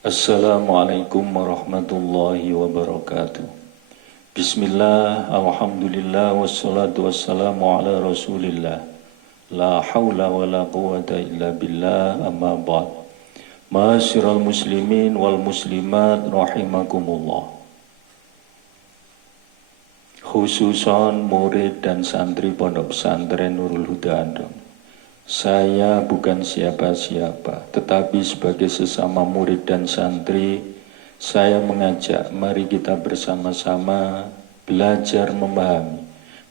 Assalamualaikum warahmatullahi wabarakatuh. Bismillah, alhamdulillah, wassalatu wassalamu ala rasulillah. La hawla wa la quwata illa billah, amma ba'd. Ma'asyiral muslimin wal muslimat rahimakumullah. Khususon murid dan santri Pondok Pesantren Nurul Huda Andong. Saya bukan siapa-siapa, tetapi sebagai sesama murid dan santri, saya mengajak mari kita bersama-sama belajar memahami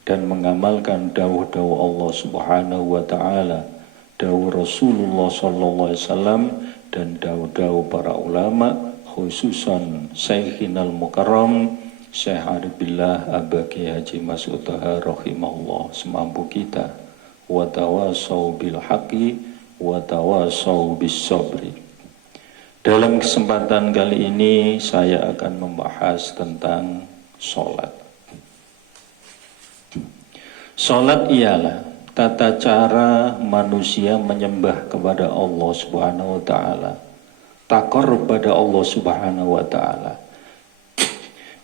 dan mengamalkan dawuh-dawuh Allah Subhanahu wa Ta'ala, dawuh Rasulullah Sallallahu Alaihi Wasallam, dan dawuh-dawuh para ulama, khususan Syekhinal Mukarram Syekh Aribillah Abaki Haji Mas'ud Taha rahimahullah, semampu kita. Wa tawasaw bil haqqi wa tawasaw bis sabri. Dalam kesempatan kali ini saya akan membahas tentang sholat. Sholat ialah tata cara manusia menyembah kepada Allah Subhanahu wa Ta'ala, taqarrub pada Allah Subhanahu wa Ta'ala,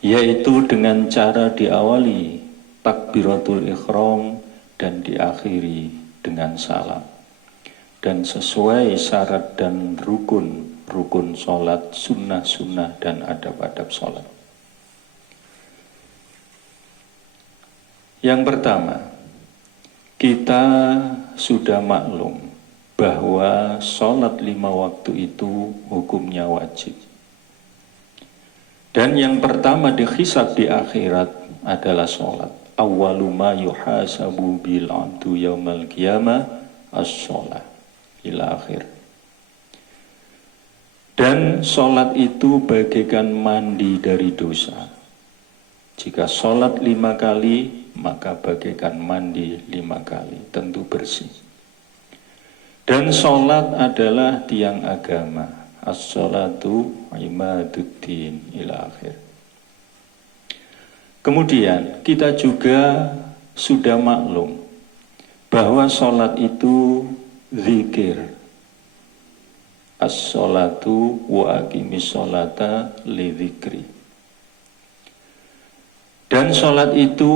yaitu dengan cara diawali takbiratul ihram dan diakhiri dengan salam, dan sesuai syarat dan rukun sholat, sunnah dan adab-adab sholat. Yang pertama, kita sudah maklum bahwa sholat 5 waktu itu hukumnya wajib, dan yang pertama dihisab di akhirat adalah sholat. Awwalu ma yuhasabu bil abdu yaumal qiyamah as-sholat ila akhir. Dan sholat itu bagaikan mandi dari dosa. Jika sholat 5 kali, maka bagaikan mandi 5 kali, tentu bersih. Dan sholat adalah tiang agama. As-sholatu imaduddin ila akhir. Kemudian kita juga sudah maklum bahwa sholat itu zikir. As-sholatu wa aqimis sholata li dzikri. Dan sholat itu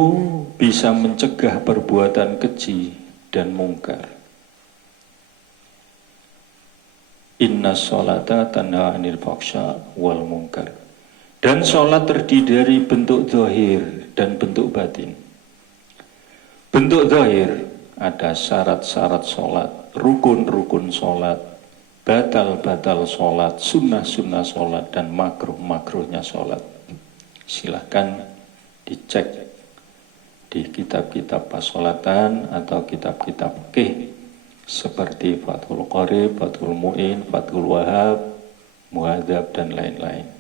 bisa mencegah perbuatan keji dan mungkar. Inna sholata tanha 'anil fahsya wal munkar. Dan sholat terdiri dari bentuk zahir dan bentuk batin. Bentuk zahir ada syarat-syarat sholat, rukun-rukun sholat, batal-batal sholat, sunnah-sunnah sholat, dan makruh-makruhnya sholat. Silahkan dicek di kitab-kitab pasholatan atau kitab-kitab fikih seperti Fathul Qorib, Fathul Mu'in, Fathul Wahab, Muhadzab, dan lain-lain.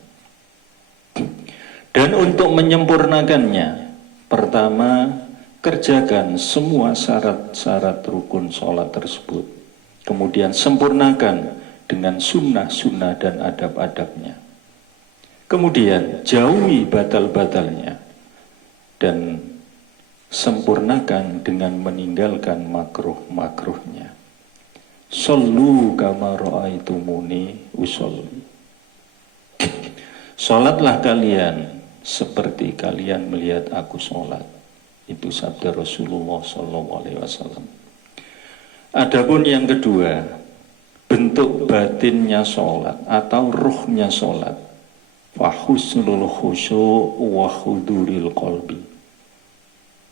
Dan untuk menyempurnakannya, pertama, kerjakan semua syarat-syarat rukun sholat tersebut. Kemudian sempurnakan dengan sunnah-sunnah dan adab-adabnya. Kemudian jauhi batal-batalnya. Dan sempurnakan dengan meninggalkan makruh-makruhnya. Shollu kama ra'aitumuni usolli. Sholatlah kalian seperti kalian melihat aku sholat. Itu sabda Rasulullah SAW. Adapun yang kedua, bentuk batinnya sholat atau ruhnya sholat. Fahusnul khusyu' wa khuduril qalbi.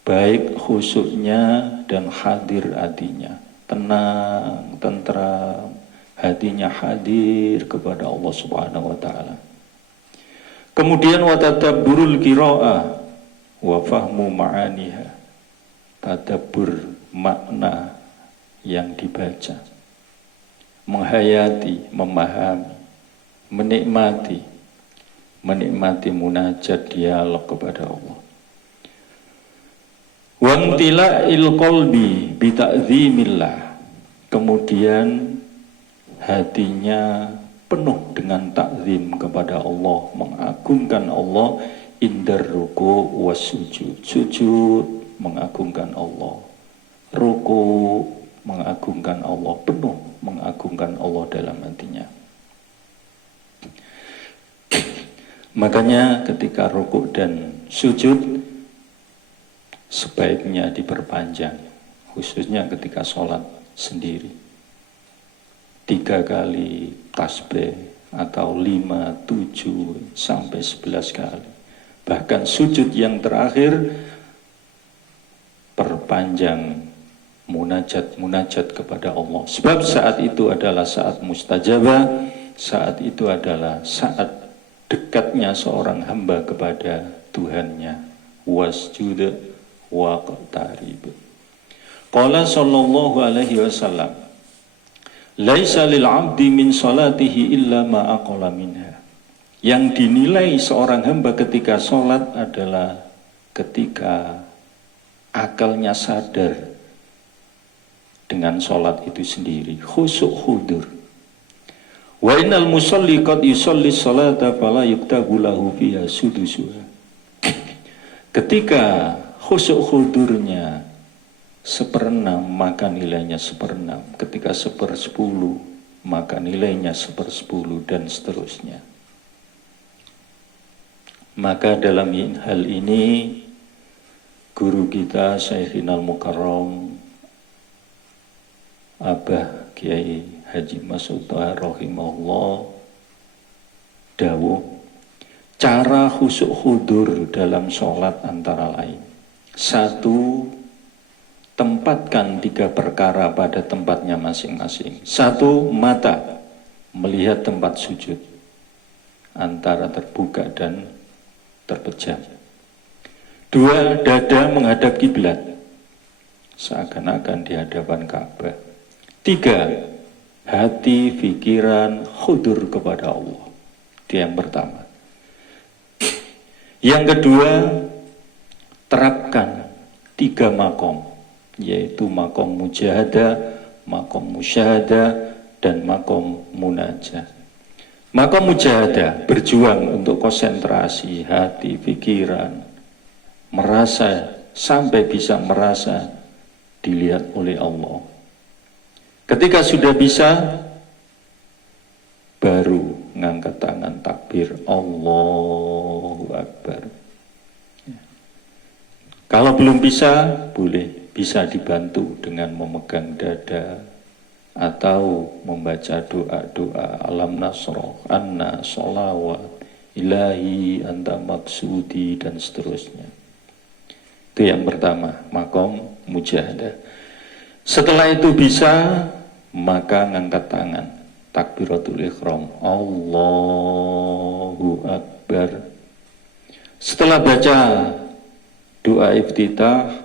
Baik khusyuknya dan hadir hatinya. Tenang, tentram, hatinya hadir kepada Allah Subhanahu wa Ta'ala. Kemudian watadabburul qiraah wa fahmu ma'aniha. Tadabbur makna yang dibaca. Menghayati, memahami, menikmati munajat dialog kepada Allah. Wamtila'il qalbi bita'zimillah. Kemudian hatinya penuh dengan takzim kepada Allah, mengagungkan Allah, indar ruku was sujud. Sujud mengagungkan Allah, ruku mengagungkan Allah, penuh mengagungkan Allah dalam hatinya. Makanya ketika rukuk dan sujud sebaiknya diperpanjang, khususnya ketika sholat sendiri. 3 kali tasbih atau 5, 7 sampai 11 kali. Bahkan sujud yang terakhir perpanjang munajat kepada Allah. Sebab saat itu adalah saat mustajabah, saat itu adalah saat dekatnya seorang hamba kepada Tuhannya. Wasjud waqtarib. Qala sallallahu alaihi wasallam, laisa lil 'abdi min salatihi illa ma aqala minha. Yang dinilai seorang hamba ketika sholat adalah ketika akalnya sadar dengan sholat itu sendiri, khusyuk khudur. Wa innal musalli qad yusalli sholata fala yuktabu lahu fiha sudusuha. Ketika khusyuk khudurnya 1/6 maka nilainya 1/6, ketika 1/10 maka nilainya 1/10 dan seterusnya. Maka dalam hal ini guru kita Syekhinal Mukarram Abah Kiai Haji Mas'ud Thahar rahimahullah dawuh, cara khusyuk khudur dalam sholat antara lain: 1. Tempatkan 3 perkara pada tempatnya masing-masing. 1. Mata melihat tempat sujud antara terbuka dan terpejam. 2. Dada menghadap kiblat seakan-akan di hadapan Ka'bah. 3. Hati, pikiran khudur kepada Allah. Itu yang pertama. Yang kedua, terapkan 3 makom, yaitu makom mujahadah, makom musyahadah, dan makom munajah. Makom mujahadah, berjuang untuk konsentrasi hati, pikiran, merasa sampai bisa merasa dilihat oleh Allah. Ketika sudah bisa, baru ngangkat tangan takbir Allahu Akbar. Kalau belum bisa, bisa dibantu dengan memegang dada atau membaca doa-doa alam nasroh, anna, sholawat, ilahi, anta maksudi, dan seterusnya. Itu yang pertama, makom mujahadah. Setelah itu bisa, maka ngangkat tangan, takbiratul ihram, Allahu Akbar. Setelah baca doa iftitah,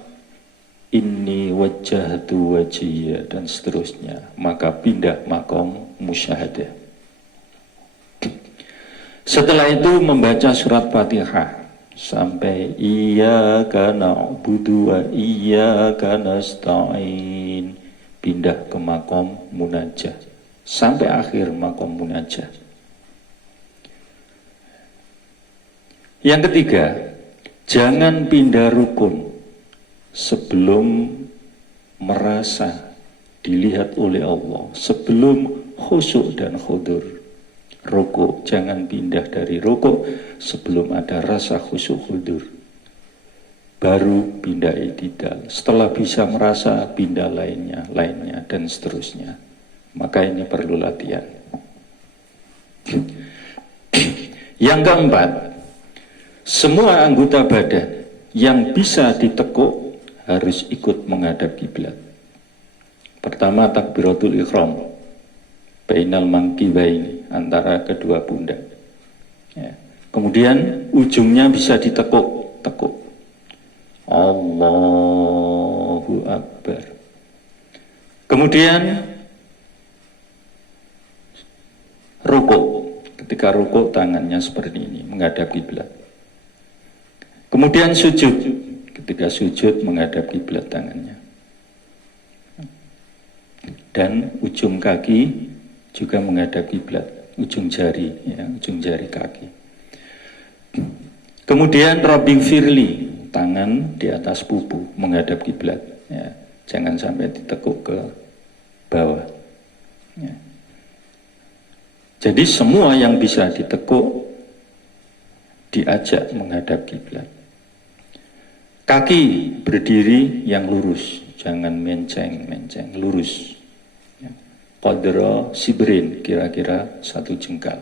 inni wajjahtu wajhiya, dan seterusnya, maka pindah makom musyahadah. Setelah itu membaca surat Fatihah sampai iyyaka na'budu wa iyyaka nasta'in, pindah ke makom munajah sampai akhir makom munajah. Yang ketiga, jangan pindah rukun sebelum merasa dilihat oleh Allah, sebelum khusyuk dan khudur. Rukuk, jangan pindah dari rukuk sebelum ada rasa khusyuk khudur. Baru pindah i'tidal. Setelah bisa merasa, pindah lainnya, dan seterusnya. Maka ini perlu latihan. Yang keempat, semua anggota badan yang bisa ditekuk harus ikut menghadap kiblat. Pertama, takbiratul ihram, bainal mankibaini, antara kedua pundak. Ya. Kemudian ujungnya bisa ditekuk, Allahu Akbar. Kemudian rukuk. Ketika rukuk tangannya seperti ini, menghadap kiblat. Kemudian sujud. Ketika sujud menghadap kiblat tangannya. Dan ujung kaki juga menghadap kiblat, ujung jari, ya, ujung jari kaki. Kemudian Rabbi firli, tangan di atas pupu menghadap kiblat, ya, jangan sampai ditekuk ke bawah. Ya. Jadi semua yang bisa ditekuk diajak menghadap kiblat. Kaki berdiri yang lurus, jangan menceng-menceng, lurus. Qadra sibrin, kira-kira 1 jengkal.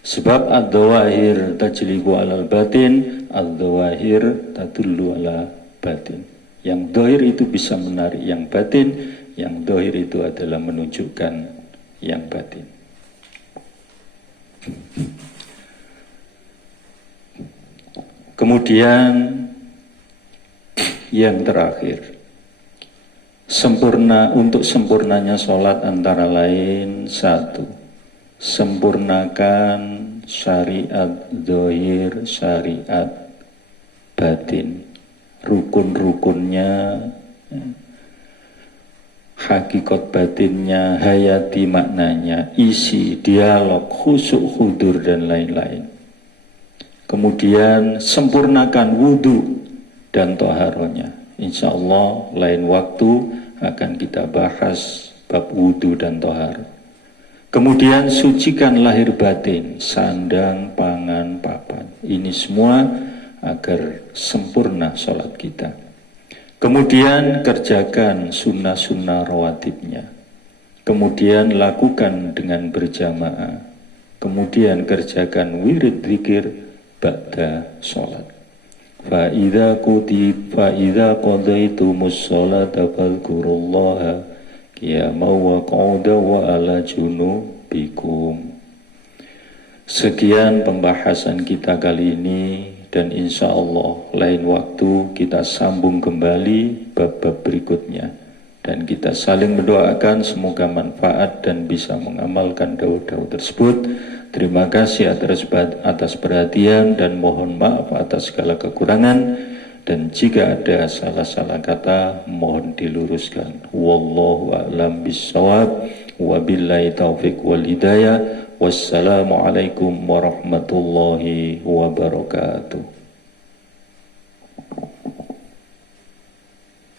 Sebab ad-dhawahir tajlibu alal batin, ad-dhawahir tadullu ala batin. Yang dhahir itu bisa menarik yang batin, yang dhahir itu adalah menunjukkan yang batin. Kemudian yang terakhir, untuk sempurnanya sholat antara lain, 1, sempurnakan syariat zahir, syariat batin, rukun-rukunnya, hakikat batinnya, hayati maknanya, isi, dialog, khusyuk, khudur, dan lain-lain. Kemudian sempurnakan wudhu dan toharonya. Insya Allah lain waktu akan kita bahas bab wudhu dan tohar. Kemudian sucikan lahir batin, sandang, pangan, papan. Ini semua agar sempurna sholat kita. Kemudian kerjakan sunnah-sunnah rawatibnya. Kemudian lakukan dengan berjamaah. Kemudian kerjakan wirid zikir ba'da sholat. Fa'idha qadaitumus sholata fadhkurullaha qiyama wa qu'uda wa ala junubikum. Sekian pembahasan kita kali ini, dan insya Allah lain waktu kita sambung kembali bab-bab berikutnya, dan kita saling mendoakan semoga manfaat dan bisa mengamalkan daud-daud tersebut. Terima kasih atas perhatian dan mohon maaf atas segala kekurangan. Dan jika ada salah-salah kata, mohon diluruskan. Wallahu a'lam bissawab. Wabillahi taufiq wal hidayah. Wassalamualaikum warahmatullahi wabarakatuh.